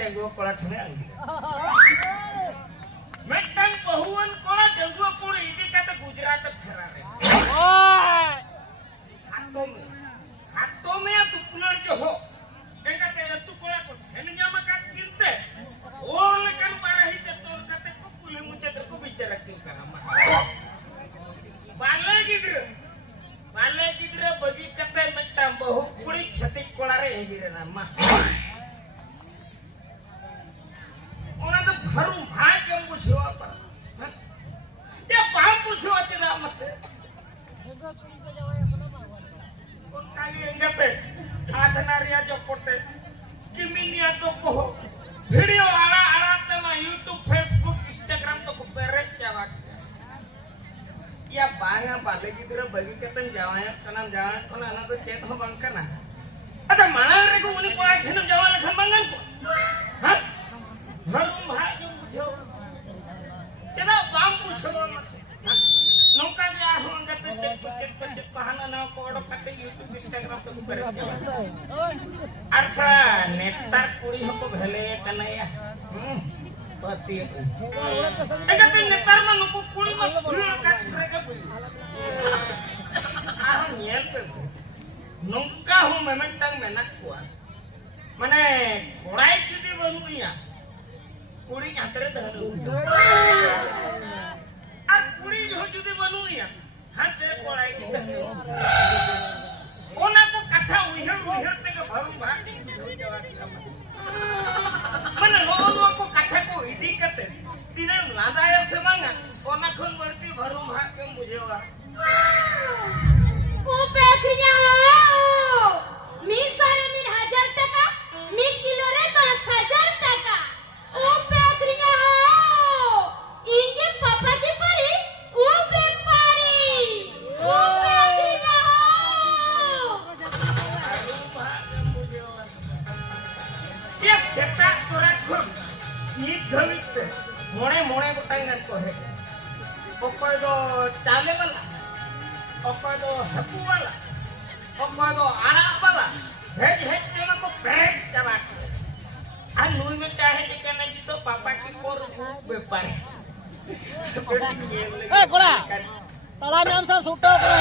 Dengue कोड़ा ठने आंगी मेटंग बहुवन कोड़ा dengue कोड़ी इदी काते गुजरात फेरा रे हाथों में तू पुलर जो हो एंगा ते तू कोड़ा को सेनिया में का किनते और लेकिन बारही ते तोर काते को कुले मुझे तो को बिचारा क्यों करा बाले गिद्रे बगी कते मेटंग बहु कुड़ी छति कोड़ा रे गिरे ना मा ओना तो भरू भाई के बुझो पर ये बाप बुझो तेरा मसे उन काली एंगते आधनारिया जो पोटे किमिनिया तो को वीडियो आड़ा ते मा YouTube Facebook Instagram तो को पेरे क्या बात या बांगा बाले की तरह बगी कतन जावाया तनाम जावा तो ना तो चेत हो बंका ना अच्छा माना रे को उनी कोड़ा छन जावा लखन बंगन को हां भरू भाई के बुझो केना बाम बुझो मसे नौका जा हो गते चेक कहाना ना कोड़ो कते YouTube Instagram तो ऊपर अच्छा नेटर कुड़ी हो को भेले कनैया पति एगते नेटर में नुको कुड़ी में सुर का करे के बुई आ नियल पे नौका हो मेमेंटंग में ना कुआ माने कोड़ाई जुदी बनुया कुड़ी आतरे दहनु আর কুড়ি যদি বনুইয়া হাতে পড়াই কি দহनु ওনা কো কথা উহির থেকে ভরু ভাটি হই যাওয়া মানে নো কো কথা কো ইদি কতে তিনে লাদায়া से मांगा ओना खन बरती भरु भाग के मुझेवा ओ पेखरिया मी सारे मिन 1000 টাকা मी किलो रे 10000 টাকা ओ पेखरिया इनके पापा की परी ओ बेपारी ओ पेखरिया ये सेटा तोरा को नी धवित मोणे गोटाई न को है ओको दो चाले वाला ओको दो हपू वाला ओको दो आरा वाला भेज तेमा को भेज चला आ नुई में चाहे जे कहना जी तो पापा की कोर व्यापार ए कोला तला में हम सब छूटो करे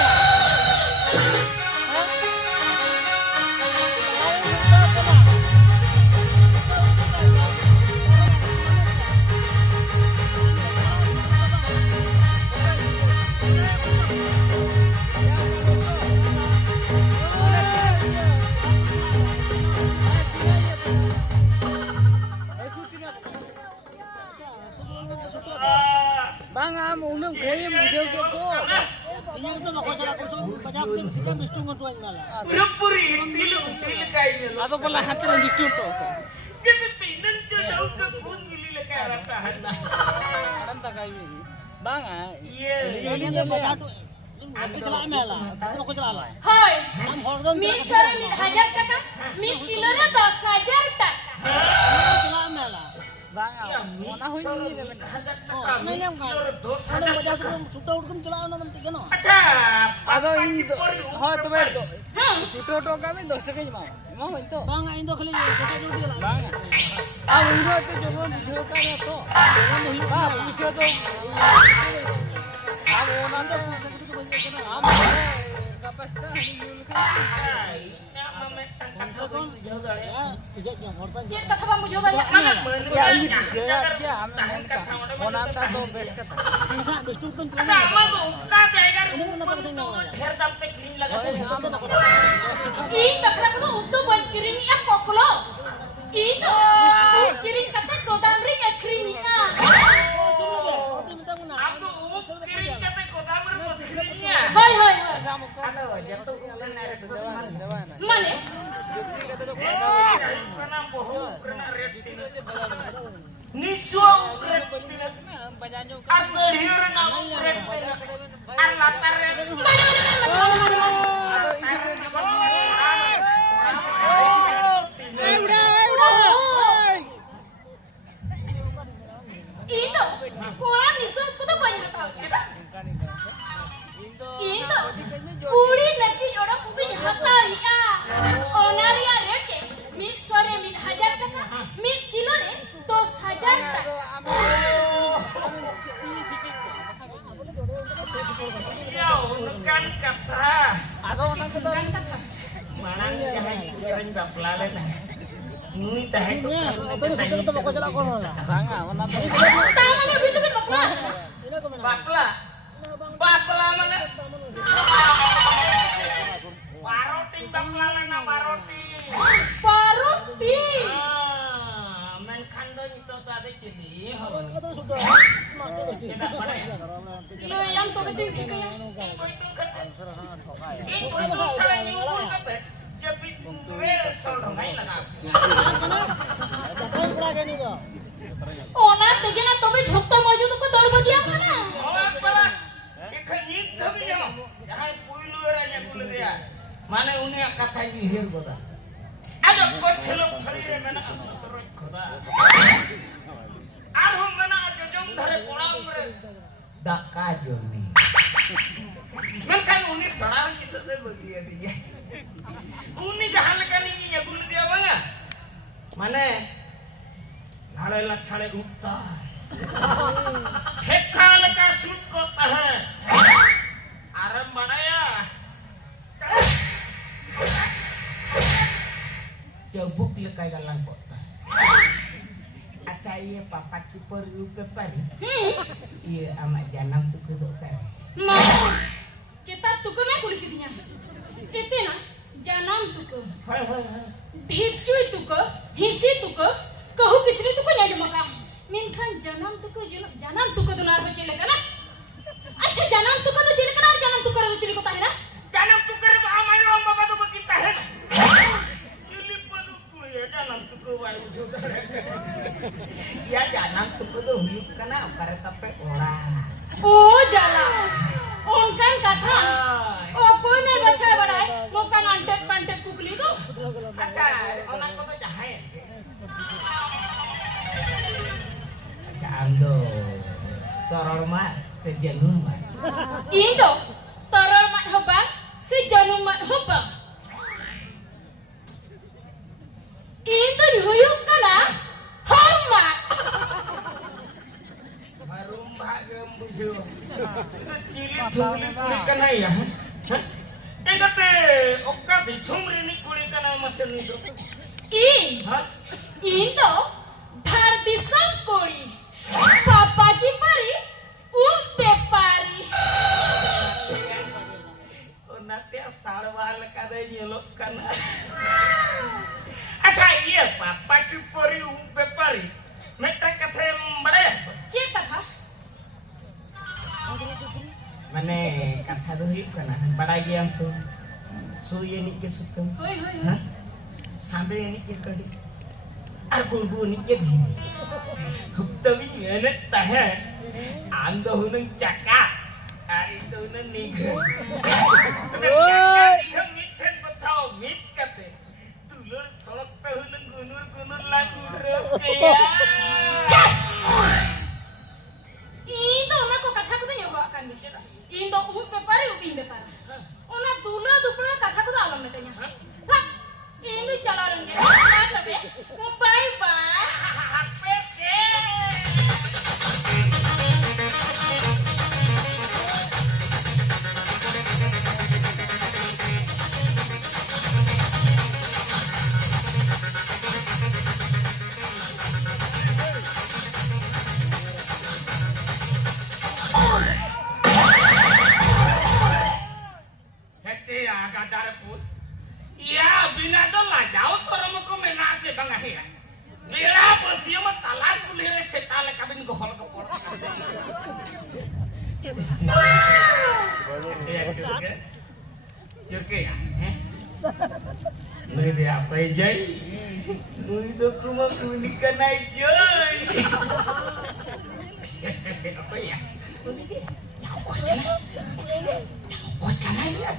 bang am umum goye mujo ko ini to mako jara ko bajak tim tika mistu ngon tuan mala puri til kai ne ado pala hatte na mistu to gitu pinan jodau ke kunili le kaya rasahan na aran ta kai bang iya ini to bajak Nanti cela mela, tapi aku cela lah. হয় मी सारे मिन 1000 টাকা मी kilo रे 10000 টাকা Cela mela. Bang, mana hui ni le men. Nah yang kan. Ada bajak tu sudah urut cela na nam tiga no. अच्छा Ado ini ha to ber to. हां Suto to kami 10 টাকা jma. Mau itu. Bang, ini to khali suto jodi lah. Bang. Ah, uro to jogo video ka na to. Ah, video to. Ah, onan to check कथा बा मुझे बा ya ini dia dia amen ka onata to best kata masa bestu pun अच्छा ama तो उनका जाएगा ऊपर तो घेर दम पे ग्रीन लगा ई तकरा को उतो बन किरिनी या कोकलो ई तो किरिन कते गोदाम रे अखरीनी आ हम तो ग्रीन कते गोदाम रे बखरीनिया हाय हाय ada jatuh ulan माने karena bohong karena rating niswa rating ar behir na rating ar latar itu kola niswa ko to banyak tahu itu पूरी नकी ओड़ा पुबी हता लिया ओनारिया रेट मी सरे मी 1000 টাকা मी kilo sareng bapla lena. Nui tahe ko Sanga, mana tuh? Tangannya gitu kan bakla. bapla. Bapla mana? Waroti bapla lena waroti. Paruti. Men kandang itu tadi cili. Kita mana ya? Lo yang tuh betul gitu ya. Ibu itu sareng nyuwun kate. Jepit rel solongai lengap. Oh nah, tegena tuh be झुकता मौजूद को दौड़ बदिया mana? Awak pala. Ikan nyit tapi nyo. Jangan puilu ranya kulo dia. Mana unia kata hir kota. Ada kocelo pharire mana asosro kota. Arhum mana ajom dhare kolam re. Daka joni. Mekan uni sarang kita teh bagia dia. Uni jahan lekan ini nya kulo dia banga. Mana? Nalai lachale utta. Hekal ka sut ko tahe. Aram mana ya? Jabuk lekai galang kota. Acaya papa kiper upe pari. Iya amat janam tu kedokan. Mau kita tuh kan aku likitnya. Itu na janam tuh ke. Hai hai hai. Hipcu itu ke, hisi tuh ke, kahu kisri tuh ke jadi maka. Menkan janam tuh ke tuh nar bacile kana. Acha janam tuh ke tuh cile kana janam tuh ke tuh cile ko tahena. Janam tu kere tu amai rom baba tu kita hen. Ini padu tu ya janam tu ke wai ujud. Ya janam tu ke tu huyuk kana kare tape orang. Oh jalan. Onkan kata. Oh कोई नहीं बचा बड़ा है मोका नांटेक पंटेक कुकली तो Acha orang kota jahat. Ando toror mat sejanum mat. Indo toror mat hobang si janum mat hobang. Indo huyuk kana hormat. Harum bagem buju. Cilik tulik kulit kana ya. Ekate okka bisumri ni kulit kana masen itu. Hah? Indo dharti sangkori. Papa ki pari bepari. Nanti salwal kada nyelok kana. Acha iya papa ki pori bepari. Meta kata mbade. Cek kata. Mane kata dohi kana. Badagi yang tu suye ni ke suka. Hoi hoi. Hah? Sampai ni ke kadi. Argulgu ni ke di. Huktawi ngene tahe. Ando hunang cakap. Ari tu hunang niga. Hunang cakap niga miten betau mit kate. Tulur solok ta hunang gunur lagu rokeya. Indo na ko kata ko nyoba kan dia. Indo bepari bepari. Ona dula dupla kata ko alam netanya. Pak, Indo calaran dia. Kata be. Bye bye. Apese. Hete agak darpus. Ya bina do la jauh orang mau menase bang ahir. Bila bos dia mah talak kuliah setale kabin gohol gopor. Ya jurke ya. Nuri dia apa jai? Nuri do kuma kunika nai jai. Apa ya? Nuri dia. Ya bos kana. Bos kana ya.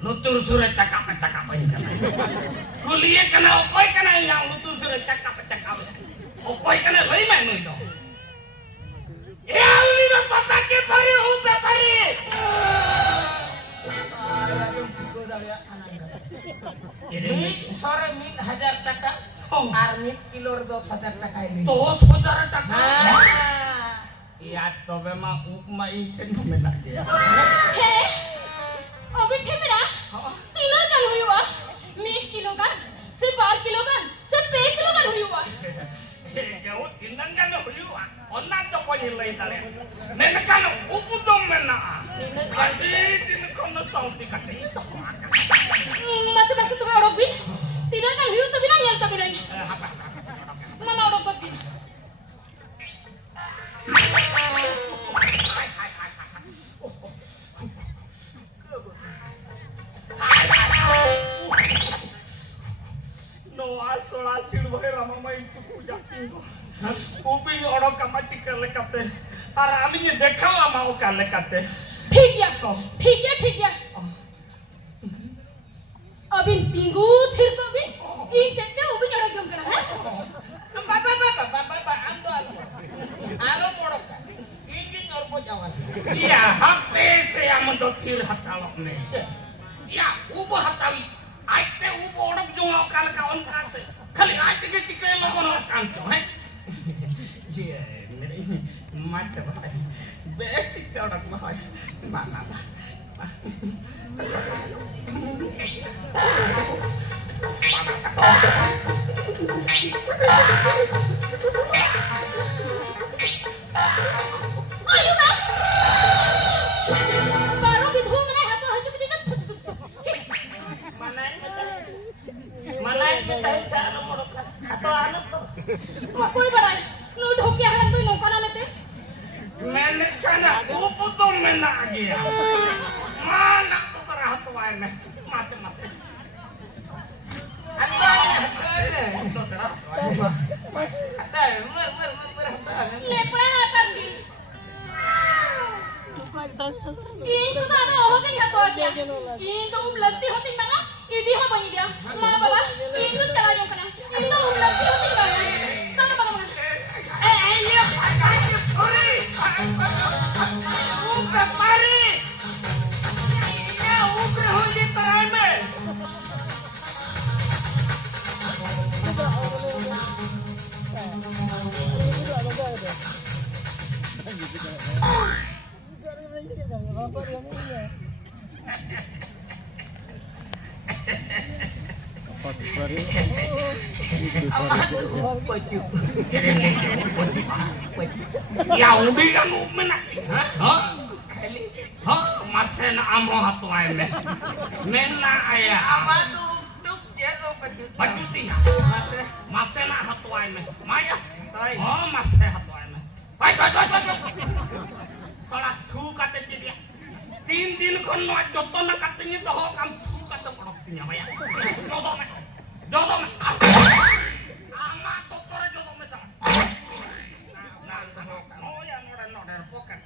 Lutur surat cakap ini kan. Kuliah kena okoi kena yang lutur surat cakap. Okoi kena lagi mana itu? Ya lihat papa ke pari upe pari. Ini sore min 1000 taka. Armit kilor 2000 taka ini. 2000 taka. Iya tobe mah ma incen menak dia. He, obit he mera. Tino kan huyuwa. 1 kilo kan, se 12 kilo kan, se 2 kilo kan huyuwa. Jauh tinang kan huyuwa. Onna to ko nilai tale. Nena kan upudom menak. Adi tin kono sauti kate. Masih tuh orang bin. Tidak kan hiu tapi nanya tapi nanya. Mana orang bin? No asolasil bae rama mai itu kujaking ko. Uping orang kamaci kelekate. Ara aminye dekhao mau kelekate. ठीक है अभी tinggu thir ko bin in tekte ubi jara jom kara hai Ba ando alo modok. Ini nyorpo jawan. Iya, hape se amendo thir hatalok ne. Ya, ubo hatawi. Aite ubo orang jongok kal kaon kase. Khali aite ke chike logono kanto hai. Iya, mate ba. Best orang mah. Mana. ayo na baru bidhu mane hato haju bidina Mana tahu cara modok atau anak tuh. कोई बड़ा no Dhoke हरन तो no kana mete मैंने कहना ऊपर तो मैं ना गया mana tuh serah tuh ayam masing-masing lepra hatan di itu tak ada orang yang hato aja itu belati hati mana ini ho bani dia mana baba itu cara jom kana itu belati hati mana kana baba iya pari udah pari ya udah hoji terame Ya udah kan menak, masih nak amo hatu ayam, menak ayah. Apa duk dia tu baju tinggal, masih nak hatu ayam, Maya, oh masih hatu ayam, baik. Salah tu kata dia, tin kon nak jodoh nak katanya tu kam tu kata orang tinya Maya, jodoh, ama tokore jodoh mesang. Oh ya noda poket.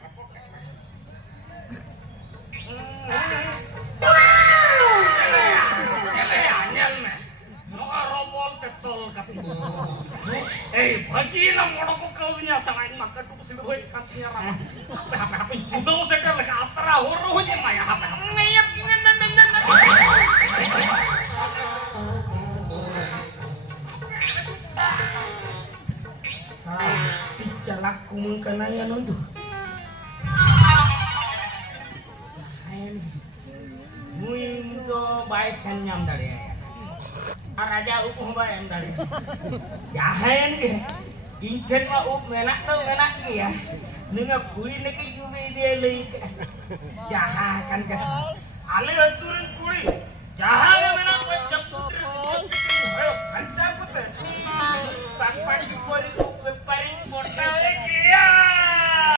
Bagi lah modok kau nya selain makan tu sih boy katanya ramah. HP udah usah kan lagi atara horohnya maya HP. Ngeyap Jalak kumengkananya nundu. Muindo baisen nyam dari ya. Raja upuh bayan dari. Jahen ge. Incen mah up menak ya. Nenga kuli neki jume dia leuk. Jaha kan kes. Ale turun kuli. Jaha menak pecak